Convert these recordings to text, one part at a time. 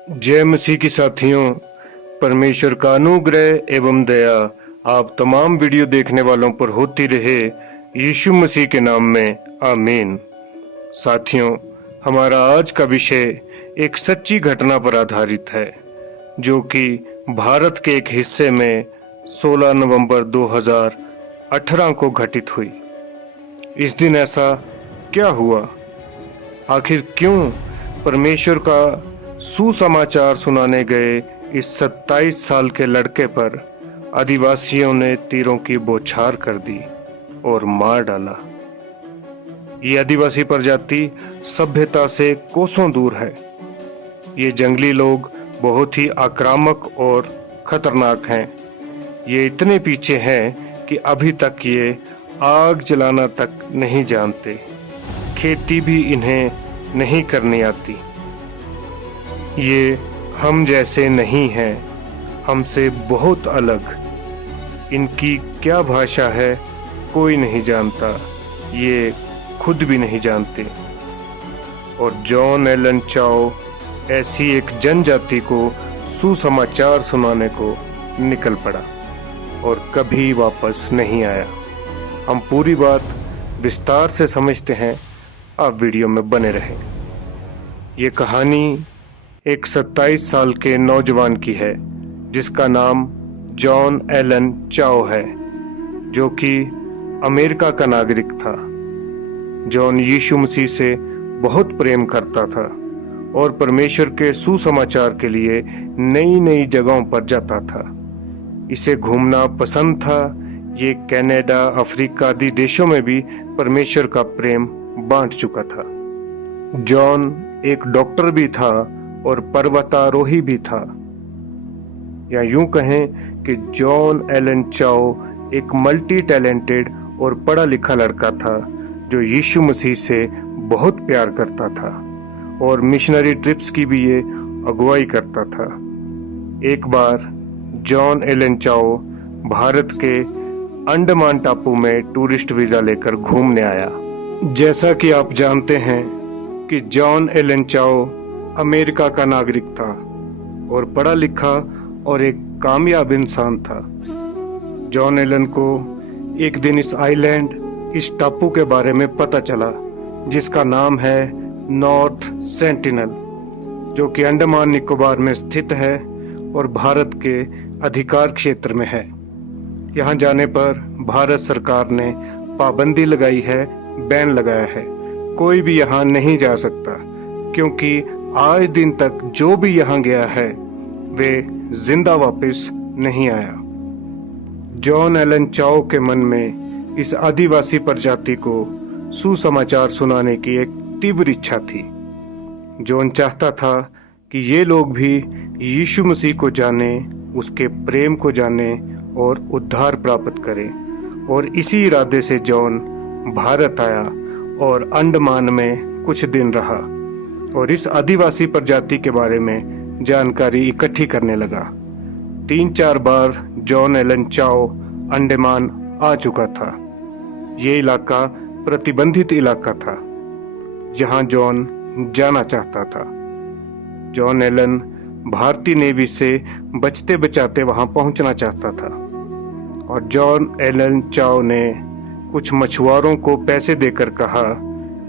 जय मसीह की साथियों, परमेश्वर का अनुग्रह एवं दया आप तमाम वीडियो देखने वालों पर होती रहे, यीशु मसीह के नाम में आमीन। साथियों, हमारा आज का विषय एक सच्ची घटना पर आधारित है, जो कि भारत के एक हिस्से में 16 नवंबर 2018 को घटित हुई। इस दिन ऐसा क्या हुआ? आखिर क्यों परमेश्वर का सुसमाचार सुनाने गए इस 27 साल के लड़के पर आदिवासियों ने तीरों की बौछार कर दी और मार डाला? ये आदिवासी प्रजाति सभ्यता से कोसों दूर है। ये जंगली लोग बहुत ही आक्रामक और खतरनाक हैं। ये इतने पीछे हैं कि अभी तक ये आग जलाना तक नहीं जानते। खेती भी इन्हें नहीं करनी आती। ये हम जैसे नहीं हैं, हमसे बहुत अलग। इनकी क्या भाषा है कोई नहीं जानता, ये खुद भी नहीं जानते। और जॉन एलन चाओ ऐसी एक जनजाति को सुसमाचार सुनाने को निकल पड़ा और कभी वापस नहीं आया। हम पूरी बात विस्तार से समझते हैं, आप वीडियो में बने रहें। ये कहानी एक 27 साल के नौजवान की है जिसका नाम जॉन एलन चाओ है, जो कि अमेरिका का नागरिक था। जॉन यीशु मसीह से बहुत प्रेम करता था और परमेश्वर के सुसमाचार के लिए नई नई जगहों पर जाता था। इसे घूमना पसंद था। ये कनाडा, अफ्रीका आदि देशों में भी परमेश्वर का प्रेम बांट चुका था। जॉन एक डॉक्टर भी था और पर्वतारोही भी था, या यूं कहें कि जॉन एलन चाओ एक मल्टी टैलेंटेड और पढ़ा लिखा लड़का था जो यीशु मसीह से बहुत प्यार करता था और मिशनरी ट्रिप्स की भी ये अगुवाई करता था। एक बार जॉन एलन चाओ भारत के अंडमान टापू में टूरिस्ट वीज़ा लेकर घूमने आया। जैसा कि आप जानते हैं कि जॉन एलन चाओ अमेरिका का नागरिक था और पढ़ा लिखा और एक कामयाब इंसान था। जॉन एलन को एक दिन इस आइलैंड, इस टापू के बारे में पता चला जिसका नाम है नॉर्थ सेंटिनल, जो कि अंडमान निकोबार में स्थित है और भारत के अधिकार क्षेत्र में है। यहाँ जाने पर भारत सरकार ने पाबंदी लगाई है, बैन लगाया है। कोई भी यहाँ नहीं जा सकता, क्योंकि आज दिन तक जो भी यहाँ गया है वे जिंदा वापस नहीं आया। जॉन एलन चाओ के मन में इस आदिवासी प्रजाति को सुसमाचार सुनाने की एक तीव्र इच्छा थी। जॉन चाहता था कि ये लोग भी यीशु मसीह को जाने, उसके प्रेम को जाने और उद्धार प्राप्त करें। और इसी इरादे से जॉन भारत आया और अंडमान में कुछ दिन रहा और इस आदिवासी प्रजाति के बारे में जानकारी इकट्ठी करने लगा। 3-4 बार जॉन एलन चाओ अंडमान आ चुका था। ये इलाका प्रतिबंधित इलाका था जहां जॉन जाना चाहता था। जॉन एलन भारतीय नेवी से बचते बचाते वहां पहुंचना चाहता था और जॉन एलन चाओ ने कुछ मछुआरों को पैसे देकर कहा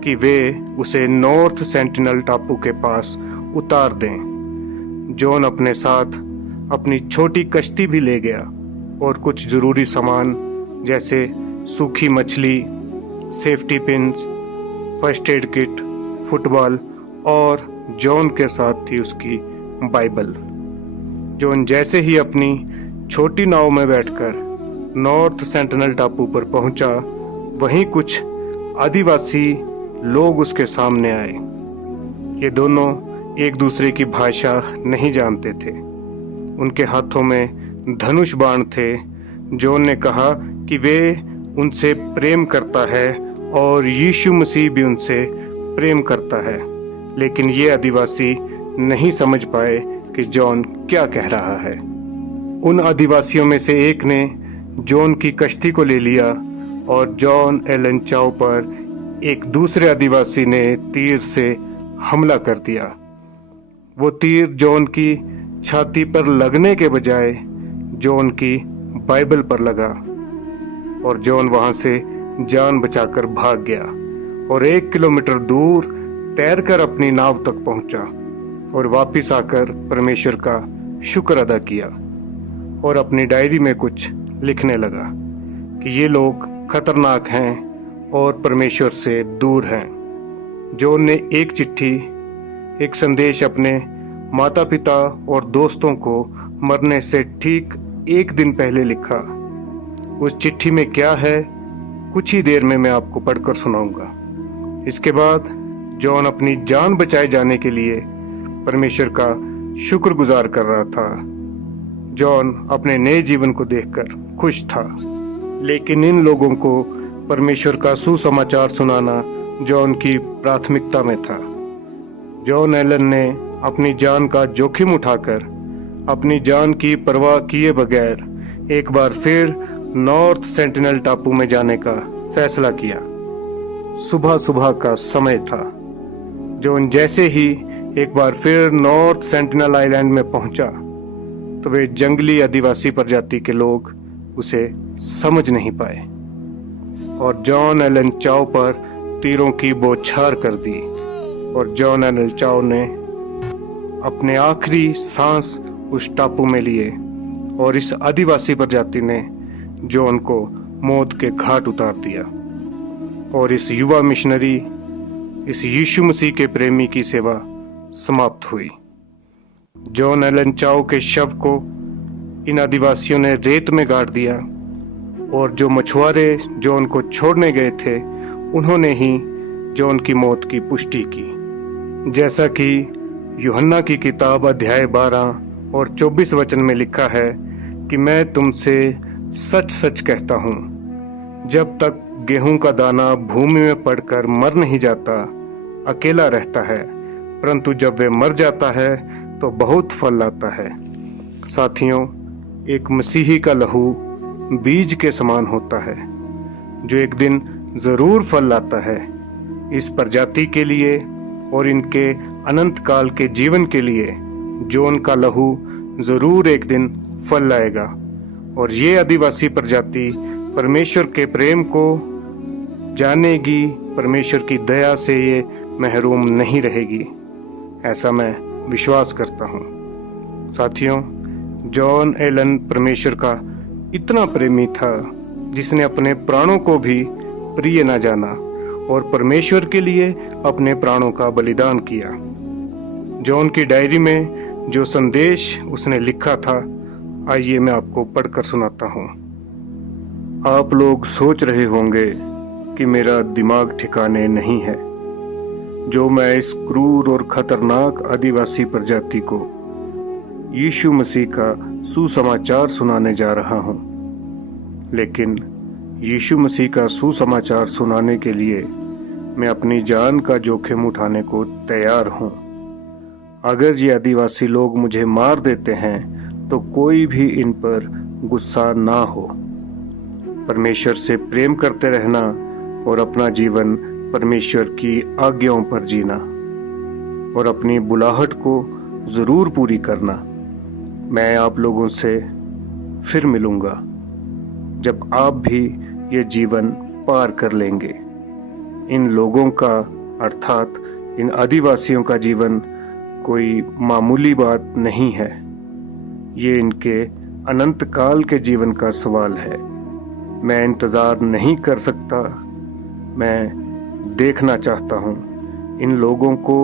कि वे उसे नॉर्थ सेंटिनल टापू के पास उतार दें। जॉन अपने साथ अपनी छोटी कश्ती भी ले गया और कुछ जरूरी सामान जैसे सूखी मछली, safety pins, first aid kit, football और जॉन के साथ थी उसकी बाइबल। जॉन जैसे ही अपनी छोटी नाव में बैठकर नॉर्थ सेंटिनल टापू पर पहुंचा, वहीं कुछ आदिवासी लोग उसके सामने आए। ये दोनों एक दूसरे की भाषा नहीं जानते थे। उनके हाथों में धनुष बाण थे। जॉन ने कहा कि वे उनसे प्रेम करता है और यीशु मसीह भी उनसे प्रेम करता है, लेकिन ये आदिवासी नहीं समझ पाए कि जॉन क्या कह रहा है। उन आदिवासियों में से एक ने जॉन की कश्ती को ले लिया और जॉन एलन चाओ पर एक दूसरे आदिवासी ने तीर से हमला कर दिया। वो तीर जॉन की छाती पर लगने के बजाय जॉन की बाइबल पर लगा और जॉन वहां से जान बचाकर भाग गया और 1 किलोमीटर दूर तैरकर अपनी नाव तक पहुंचा और वापस आकर परमेश्वर का शुक्र अदा किया और अपनी डायरी में कुछ लिखने लगा कि ये लोग खतरनाक हैं और परमेश्वर से दूर हैं। जॉन ने एक चिट्ठी, एक संदेश अपने माता पिता और दोस्तों को मरने से ठीक 1 दिन पहले लिखा। उस चिट्ठी में क्या है, कुछ ही देर में मैं आपको पढ़कर सुनाऊंगा। इसके बाद जॉन अपनी जान बचाए जाने के लिए परमेश्वर का शुक्रगुजार कर रहा था। जॉन अपने नए जीवन को देखकर खुश था, लेकिन इन लोगों को परमेश्वर का सुसमाचार सुनाना जॉन की प्राथमिकता में था। जॉन एलन ने अपनी जान का जोखिम उठाकर अपनी जान की परवाह किए बगैर एक बार फिर नॉर्थ सेंटिनल टापू में जाने का फैसला किया। सुबह सुबह का समय था। जॉन जैसे ही एक बार फिर नॉर्थ सेंटिनल आइलैंड में पहुंचा तो वे जंगली आदिवासी प्रजाति के लोग उसे समझ नहीं पाए और जॉन एलन चाओ पर तीरों की बौछार कर दी और जॉन एलन चाओ ने अपने आखिरी सांस उस टापू में लिए और इस आदिवासी प्रजाति ने जॉन को मौत के घाट उतार दिया और इस युवा मिशनरी, इस यीशु मसीह के प्रेमी की सेवा समाप्त हुई। जॉन एलन चाओ के शव को इन आदिवासियों ने रेत में गाड़ दिया और जो मछुआरे जॉन को छोड़ने गए थे उन्होंने ही जॉन की मौत की पुष्टि की। जैसा कि यूहन्ना की किताब अध्याय 12 और 24 वचन में लिखा है कि मैं तुमसे सच सच कहता हूँ, जब तक गेहूं का दाना भूमि में पड़कर मर नहीं जाता अकेला रहता है, परंतु जब वे मर जाता है तो बहुत फल लाता है। साथियों, एक मसीही का लहू बीज के समान होता है जो एक दिन जरूर फल लाता है। इस प्रजाति के लिए और इनके अनंत काल के जीवन के लिए जॉन का लहू जरूर एक दिन फल लाएगा और ये आदिवासी प्रजाति परमेश्वर के प्रेम को जानेगी, परमेश्वर की दया से ये महरूम नहीं रहेगी, ऐसा मैं विश्वास करता हूँ। साथियों, जॉन एलन परमेश्वर का इतना प्रेमी था जिसने अपने प्राणों को भी प्रिय न जाना और परमेश्वर के लिए अपने प्राणों का बलिदान किया। जॉन की डायरी में जो संदेश उसने लिखा था, आइए मैं आपको पढ़कर सुनाता हूँ। आप लोग सोच रहे होंगे कि मेरा दिमाग ठिकाने नहीं है जो मैं इस क्रूर और खतरनाक आदिवासी प्रजाति को यीशु मसीह का सुसमाचार सुनाने जा रहा हूँ। लेकिन यीशु मसीह का सुसमाचार सुनाने के लिए मैं अपनी जान का जोखिम उठाने को तैयार हूँ। अगर ये आदिवासी लोग मुझे मार देते हैं तो कोई भी इन पर गुस्सा ना हो। परमेश्वर से प्रेम करते रहना और अपना जीवन परमेश्वर की आज्ञाओं पर जीना और अपनी बुलाहट को जरूर पूरी करना। मैं आप लोगों से फिर मिलूंगा जब आप भी ये जीवन पार कर लेंगे। इन लोगों का अर्थात इन आदिवासियों का जीवन कोई मामूली बात नहीं है। ये इनके अनंत काल के जीवन का सवाल है। मैं इंतज़ार नहीं कर सकता। मैं देखना चाहता हूँ इन लोगों को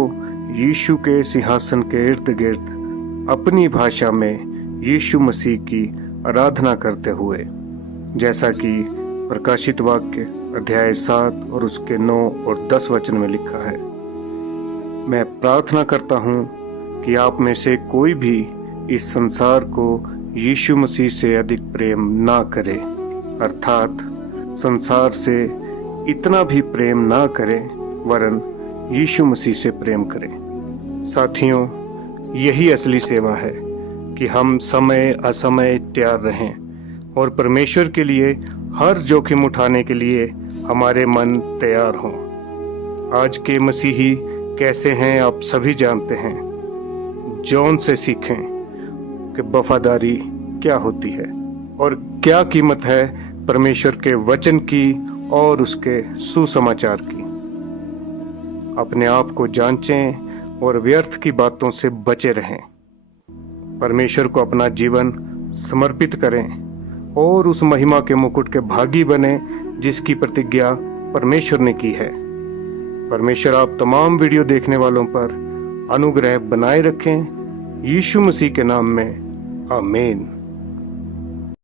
यीशु के सिंहासन के इर्द गिर्द अपनी भाषा में यीशु मसीह की आराधना करते हुए, जैसा कि प्रकाशित वाक्य अध्याय 7 और उसके 9 और 10 वचन में लिखा है। मैं प्रार्थना करता हूँ कि आप में से कोई भी इस संसार को यीशु मसीह से अधिक प्रेम ना करे, अर्थात संसार से इतना भी प्रेम ना करें, वरन यीशु मसीह से प्रेम करें। साथियों, यही असली सेवा है कि हम समय असमय तैयार रहें और परमेश्वर के लिए हर जोखिम उठाने के लिए हमारे मन तैयार हों। आज के मसीही कैसे हैं आप सभी जानते हैं। जॉन से सीखें कि वफादारी क्या होती है और क्या कीमत है परमेश्वर के वचन की और उसके सुसमाचार की। अपने आप को जांचें और व्यर्थ की बातों से बचे रहें। परमेश्वर को अपना जीवन समर्पित करें और उस महिमा के मुकुट के भागी बने जिसकी प्रतिज्ञा परमेश्वर ने की है। परमेश्वर आप तमाम वीडियो देखने वालों पर अनुग्रह बनाए रखें। यीशु मसीह के नाम में आमीन।